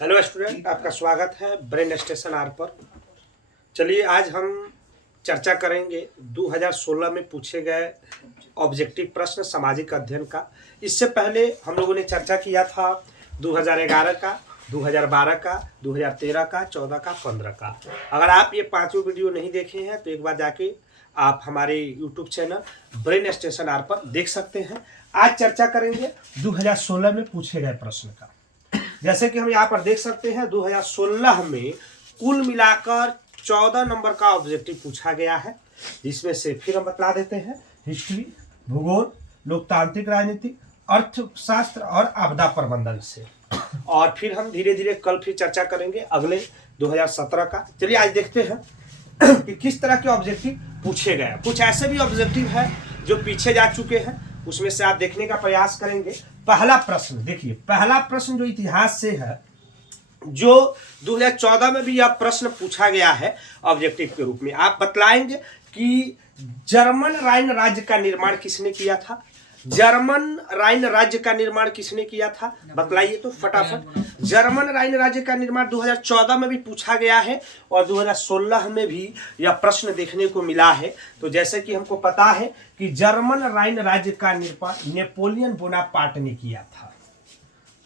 Hello student, आपका स्वागत है ब्रेन स्टेशन आर पर। चलिए आज हम चर्चा करेंगे 2016 में पूछे गए ऑब्जेक्टिव प्रश्न सामाजिक अध्ययन का। इससे पहले हम लोगों ने चर्चा किया था 2011 का, 2012 का, 2013 का, 14 का, 15 का। अगर आप ये पांचों वीडियो नहीं देखे हैं तो एक बार जाके आप हमारे YouTube channel Brain Station R पर देख सकते हैं। आज चर्चा करेंगे 2016 में पूछे गए प्रश्न का। जैसे कि हम यहाँ पर देख सकते हैं 2016 में कुल मिलाकर 14 नंबर का ऑब्जेक्टिव पूछा गया है, जिसमें से फिर हम बता देते हैं हिस्ट्री, भूगोल, लोकतांत्रिक राजनीति, अर्थशास्त्र और आपदा प्रबंधन से। और फिर हम धीरे धीरे कल फिर चर्चा करेंगे अगले 2017 का। चलिए आज देखते हैं कि किस तरह के ऑब्जेक्टिव पूछे गए। कुछ ऐसे भी ऑब्जेक्टिव है जो पीछे जा चुके हैं, उसमें से आप देखने का प्रयास करेंगे। पहला प्रश्न देखिए, पहला प्रश्न जो इतिहास से है, जो 2014 में भी यह प्रश्न पूछा गया है ऑब्जेक्टिव के रूप में। आप बतलाएंगे कि जर्मन राइन राज्य का निर्माण किसने किया था। जर्मन राइन राज्य का निर्माण किसने किया था, बतलाइए तो फटाफट। जर्मन राइन राज्य का निर्माण 2014 में भी पूछा गया है और 2016 में भी यह प्रश्न देखने को मिला है। तो जैसे कि हमको पता है कि जर्मन राइन राज्य का निर्माण नेपोलियन बोनापार्ट ने किया था,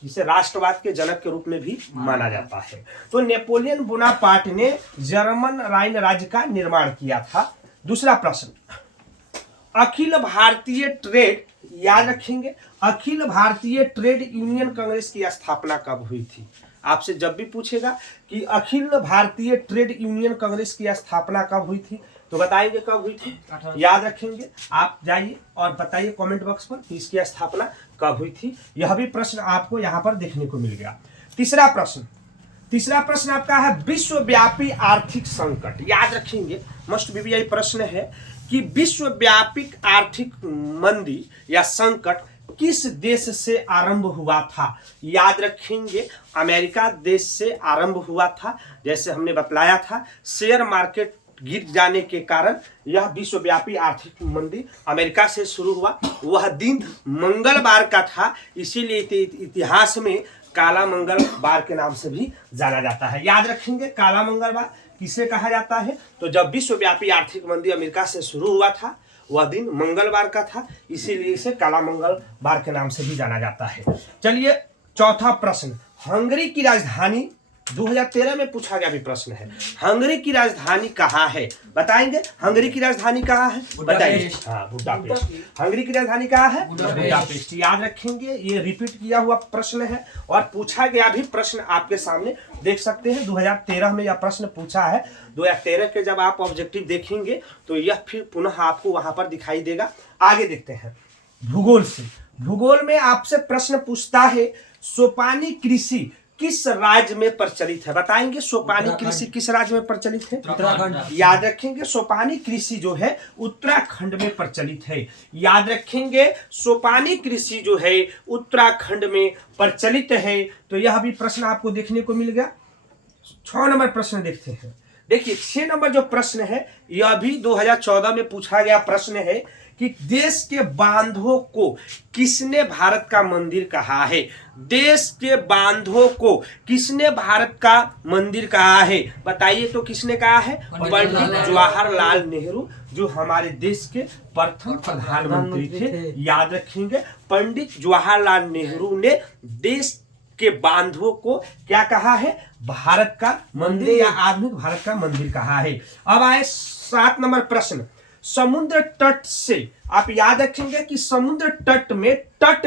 जिसे राष्ट्रवाद के जनक के रूप में भी माना जाता है। तो नेपोलियन बोनापार्ट ने जर्मन राइन राज्य का निर्माण किया था। दूसरा प्रश्न, अखिल भारतीय ट्रेड, याद रखेंगे, अखिल भारतीय ट्रेड यूनियन कांग्रेस की स्थापना कब हुई थी। आपसे जब भी पूछेगा कि अखिल भारतीय ट्रेड यूनियन कांग्रेस की स्थापना कब हुई थी, तो बताएंगे कब हुई थी, याद रखेंगे। आप जाइए और बताइए कमेंट बॉक्स पर कि इसकी स्थापना कब हुई थी। यह भी प्रश्न आपको यहाँ पर देखने को मिल गया। तीसरा प्रश्न आपका है विश्वव्यापी आर्थिक संकट। याद रखेंगे, मस्ट बीबीआई प्रश्न है कि विश्वव्यापी आर्थिक मंदी या संकट किस देश से आरंभ हुआ था। याद रखेंगे, अमेरिका देश से आरंभ हुआ था। जैसे हमने बतलाया था, शेयर मार्केट गिर जाने के कारण यह विश्वव्यापी आर्थिक मंदी अमेरिका से शुरू हुआ। वह दिन मंगलवार का था, इसीलिए इतिहास में काला मंगलवार के नाम से भी जाना जाता है। याद रखेंगे, काला मंगलवार किसे कहा जाता है, तो जब विश्वव्यापी आर्थिक मंदी अमेरिका से शुरू हुआ था, वह दिन मंगलवार का था, इसीलिए इसे काला मंगलवार के नाम से भी जाना जाता है। चलिए चौथा प्रश्न, हंगरी की राजधानी 2013 में पूछा गया भी प्रश्न है। हंगरी की राजधानी कहाँ है, बताएंगे। हंगरी की राजधानी कहाँ है, बताइए। हाँ, बुडापेस्ट। हंगरी की राजधानी कहाँ है, बुडापेस्ट। याद रखेंगे, ये रिपीट किया हुआ प्रश्न है और पूछा गया भी प्रश्न आपके सामने देख सकते हैं। 2013 में यह प्रश्न पूछा है। 2013 के जब आप ऑब्जेक्टिव देखेंगे तो यह फिर पुनः आपको वहां पर दिखाई देगा। आगे देखते हैं भूगोल से। भूगोल में आपसे प्रश्न पूछता है सोपानी कृषि किस राज्य में प्रचलित है, बताएंगे। सोपानी कृषि किस राज्य में प्रचलित है, उत्तराखंड। याद रखेंगे, सोपानी कृषि जो है उत्तराखंड में प्रचलित है। याद रखेंगे, सोपानी कृषि जो है उत्तराखंड में प्रचलित है। तो यह भी प्रश्न आपको देखने को मिल गया। 6 नंबर प्रश्न देखते हैं। देखिए 6 नंबर जो प्रश्न है, यह भी 2014 में पूछा गया प्रश्न है कि देश के बांधों को किसने भारत का मंदिर कहा है। देश के बांधों को किसने भारत का मंदिर कहा है, बताइए तो किसने कहा है, पंडित जवाहरलाल नेहरू, जो हमारे देश के प्रथम प्रधानमंत्री थे। याद रखेंगे, पंडित जवाहरलाल नेहरू ने देश के बांधों को क्या कहा है, भारत का मंदिर या आधुनिक भारत का मंदिर कहा है। अब आए 7 नंबर प्रश्न, समुद्र तट से। आप याद रखेंगे कि समुद्र तट में तट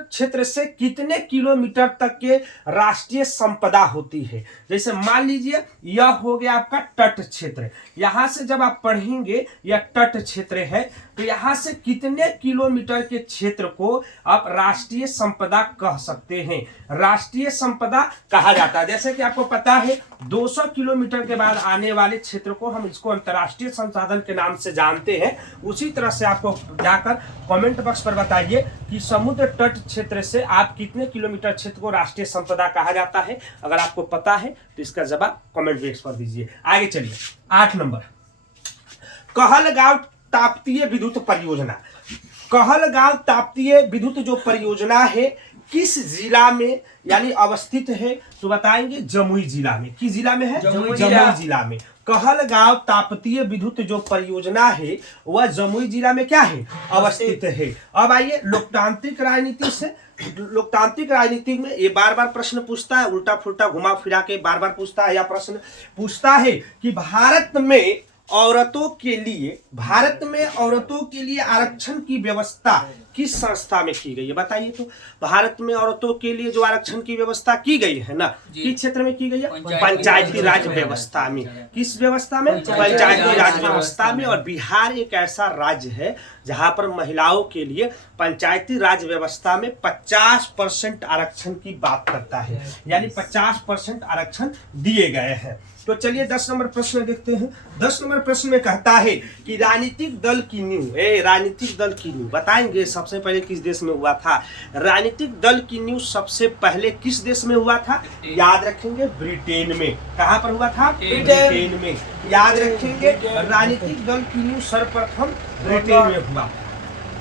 क्षेत्र से कितने किलोमीटर तक के राष्ट्रीय संपदा होती है। जैसे मान लीजिए यह हो गया आपका तट क्षेत्र, यहां से जब आप पढ़ेंगे यह तट क्षेत्र है, तो यहां से कितने किलोमीटर के क्षेत्र को आप राष्ट्रीय संपदा कह सकते हैं, राष्ट्रीय संपदा कहा जाता है। जैसे कि आपको पता है 200 किलोमीटर के बाद आने वाले क्षेत्र को हम इसको अंतर्राष्ट्रीय संसाधन के नाम से जानते हैं। उसी तरह से आपको जाकर कमेंट बॉक्स पर बताइए कि समुद्र तट क्षेत्र से आप कितने किलोमीटर क्षेत्र को राष्ट्रीय संपदा कहा जाता है। अगर आपको पता है तो इसका जवाब कमेंट बॉक्स पर दीजिए। आगे चलिए 8 नंबर, कहलगांव ताप्तीय विद्युत परियोजना। कहलगांव ताप्तीय विद्युत जो परियोजना है किस जिला में यानी अवस्थित है, तो बताएंगे जमुई जिला में। किस जिला में है? जमुई जिला में। कहलगांव ताप्तीय विद्युत जो परियोजना है वह जमुई जिला में क्या है? अवस्थित है। अब आइए लोकतांत्रिक राजनीति से। लोकतांत्रिक राजनीति में ये बार बार प्रश्न पूछता है, उल्टा फुल्टा घुमा फिरा के बार बार पूछता है, या प्रश्न पूछता है कि भारत में औरतों के लिए आरक्षण की व्यवस्था किस संस्था में की गई है? बताइए तो। भारत में औरतों के लिए जो आरक्षण की व्यवस्था की गई है ना, किस क्षेत्र में की गई है? पंचायती राज व्यवस्था में। किस व्यवस्था में? पंचायती राज व्यवस्था में। और बिहार एक ऐसा राज्य है जहां पर महिलाओं के लिए पंचायती राज व्यवस्था में 50% आरक्षण की बात करता है, यानी 50% आरक्षण दिए गए हैं। तो चलिए 10 नंबर प्रश्न देखते हैं। 10 नंबर प्रश्न में कहता है कि राजनीतिक दल की नींव बताएंगे सबसे पहले किस देश में हुआ था? राजनीतिक दल की नींव सबसे पहले किस देश में हुआ था? याद रखेंगे ब्रिटेन में। कहां पर हुआ था? ब्रिटेन में। याद रखेंगे राजनीतिक दल की नींव सर्वप्रथम ब्रिटेन में हुआ।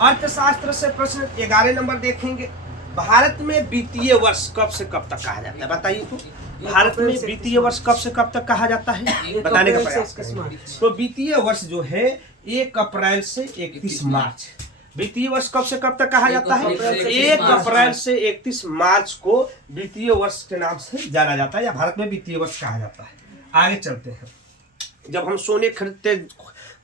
अर्थशास्त्र से प्रश्न 11 नंबर देखेंगे। भारत में वित्तीय वर्ष कब से कब तक कहा जाता है? बताइए तो। भारत में वित्तीय वर्ष कब से कब तक कहा जाता है? बताने का प्रयास करेंगे। तो वित्तीय वर्ष जो है 1 अप्रैल से 31 मार्च। वित्तीय वर्ष कब से कब तक कहा जाता है? 1 अप्रैल से 31 मार्च को वित्तीय वर्ष के नाम से जाना जाता है, या भारत में वित्तीय वर्ष कहा जाता है। आगे चलते हैं। जब हम सोने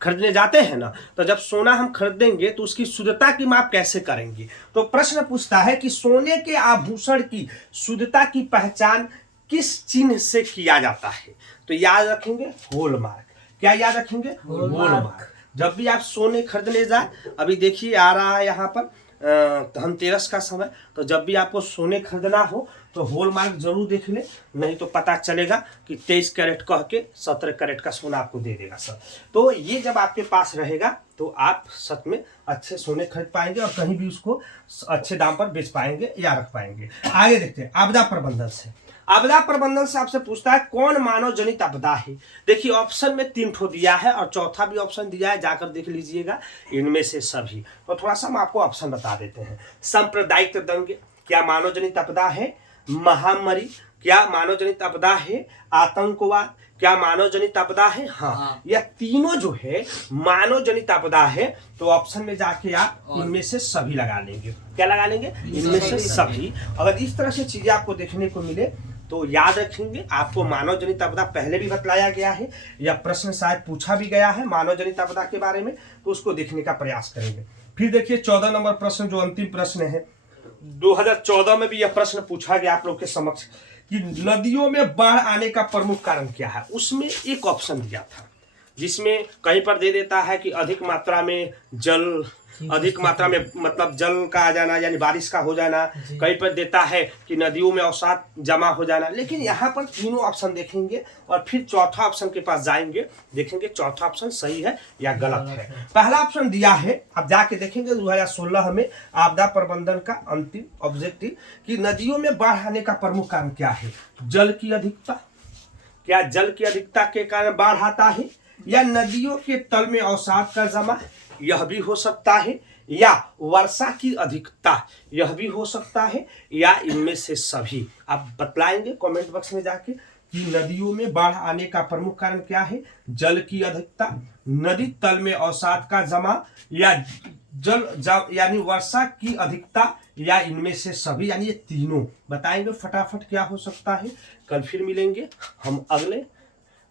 खरीदने जाते हैं ना, तो जब सोना हम खरीदेंगे तो उसकी शुद्धता की माप कैसे करेंगे? तो प्रश्न पूछता है कि सोने के आभूषण की शुद्धता की पहचान किस चिन्ह से किया जाता है? तो याद रखेंगे हॉलमार्क। क्या याद रखेंगे? हॉलमार्क। जब भी आप सोने खरीदने जाए, अभी देखिए आ रहा है यहाँ पर धनतेरस का समय, तो जब भी आपको सोने खरीदना हो तो हॉलमार्क जरूर देख ले, नहीं तो पता चलेगा कि 23 कैरेट कह के 17 कैरेट का सोना आपको दे देगा सर। तो ये जब आपके पास रहेगा तो आप सच में अच्छे सोने खरीद पाएंगे और कहीं भी उसको अच्छे दाम पर बेच पाएंगे या रख पाएंगे। आगे देखते हैं आपदा प्रबंधन से। आपदा प्रबंधन से आपसे पूछता है कौन मानव जनित आपदा है? देखिए ऑप्शन में 3 ठो दिया है और चौथा भी ऑप्शन दिया है, जाकर देख लीजिएगा। इनमें से सभी, तो थोड़ा सा हम आपको ऑप्शन बता देते हैं। सांप्रदायिक दंगे क्या मानव जनित आपदा है? महामारी क्या मानव जनित आपदा है? आतंकवाद क्या मानव जनित आपदा है? हाँ, यह तीनों जो है मानव जनित आपदा है। तो ऑप्शन में जाके आप इनमें से सभी लगा लेंगे। क्या लगा लेंगे? इनमें से सभी। अगर इस तरह से चीजें आपको देखने को मिले तो याद रखेंगे आपको मानव जनित आपदा पहले भी बतलाया गया है, या प्रश्न शायद पूछा भी गया है मानव जनित आपदा के बारे में, तो उसको देखने का प्रयास करेंगे। फिर देखिए 14 नंबर प्रश्न जो अंतिम प्रश्न है, 2014 में भी यह प्रश्न पूछा गया आप लोग के समक्ष कि नदियों में बाढ़ आने का प्रमुख कारण क्या है? उसमें एक ऑप्शन दिया था जिसमें कहीं पर दे देता है कि अधिक मात्रा में मतलब जल का आ जाना, यानी बारिश का हो जाना। कहीं पर देता है कि नदियों में अवसाद जमा हो जाना। लेकिन यहाँ पर तीनों ऑप्शन देखेंगे और फिर चौथा ऑप्शन के पास जाएंगे, देखेंगे चौथा ऑप्शन सही है या गलत है। पहला ऑप्शन दिया है, अब जाके देखेंगे 2016 में आपदा प्रबंधन का अंतिम ऑब्जेक्टिव कि नदियों में बाढ़ आने का प्रमुख कारण क्या है? जल की अधिकता। क्या जल की अधिकता के कारण बाढ़ आता है, या नदियों के तल में अवसाद का जमा, यह भी हो सकता है, या वर्षा की अधिकता, यह भी हो सकता है, या इनमें से सभी? आप बतलाएंगे कमेंट बॉक्स में जाके कि नदियों में बाढ़ आने का प्रमुख कारण क्या है? जल की अधिकता, नदी तल में अवसाद का जमा, या यानी वर्षा की अधिकता, या इनमें से सभी, यानी ये तीनों बताएंगे फटाफट क्या हो सकता है। कल फिर मिलेंगे हम अगले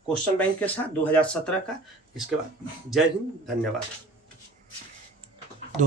क्वेश्चन बैंक के साथ 2017 का। इसके बाद जय हिंद, धन्यवाद।